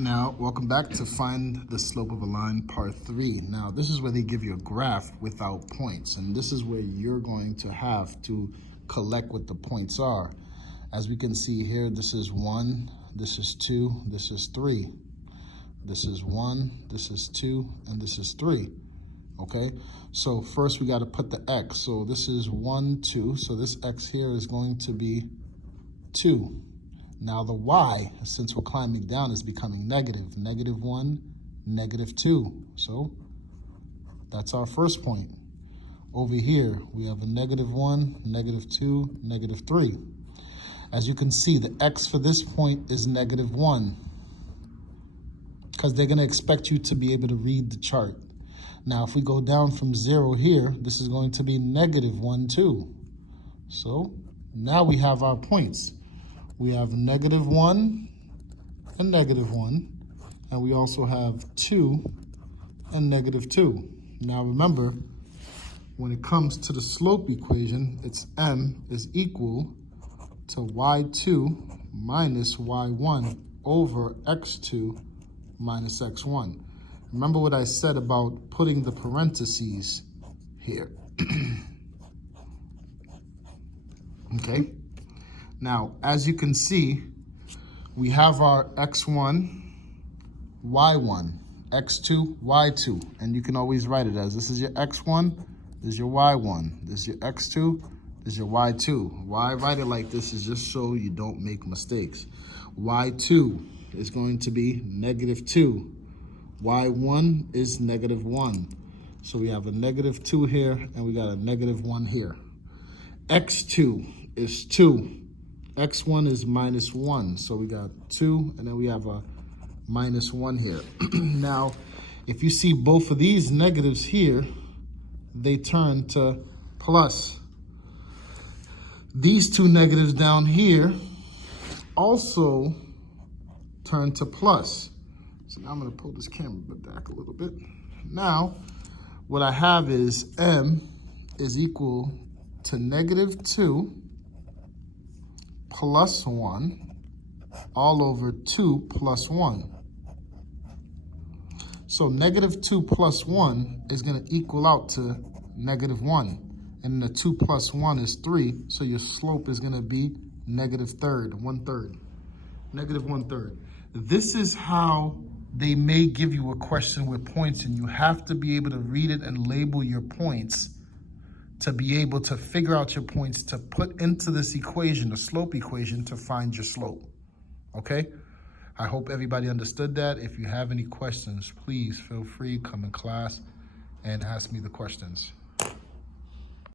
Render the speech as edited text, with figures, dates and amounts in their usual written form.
Now, welcome back to Find the Slope of a Line, Part 3. Now, this is where they give you a graph without points, and this is where you're going to have to collect what the points are. As we can see here, this is 1, this is 2, this is 3. This is 1, this is 2, and this is 3. Okay, so first we got to put the x. So this is 1, 2, so this x here is going to be 2. Now the y, since we're climbing down, is becoming negative. Negative 1, negative 2. So that's our first point. Over here, we have a negative 1, negative 2, negative 3. As you can see, the x for this point is negative 1, because they're going to expect you to be able to read the chart. Now, if we go down from 0 here, this is going to be negative 1, 2. So now we have our points. We have negative 1 and negative 1, and we also have 2 and negative 2. Now remember, when it comes to the slope equation, it's m is equal to y2 minus y1 over x2 minus x1. Remember what I said about putting the parentheses here. Okay? Now, as you can see, we have our x1, y1, x2, y2, and you can always write it as this is your x1, this is your y1, this is your x2, this is your y2. Why I write it like this is just so you don't make mistakes. y2 is going to be negative 2. y1 is negative 1. So we have a negative 2 here, and we got a negative 1 here. x2 is 2. x1 is minus 1, so we got 2, and then we have a minus 1 here. Now, if you see both of these negatives here, they turn to plus. These two negatives down here also turn to plus. So now I'm going to pull this camera back a little bit. Now, what I have is m is equal to negative 2 plus 1 all over 2 plus 1. So negative 2 plus 1 is going to equal out to negative 1. And the 2 plus 1 is 3, so your slope is going to be negative 1/3. Negative 1/3. This is how they may give you a question with points, and you have to be able to read it and label your points to be able to figure out your points to put into this equation, the slope equation, to find your slope. Okay? I hope everybody understood that. If you have any questions, please feel free, come in class and ask me the questions.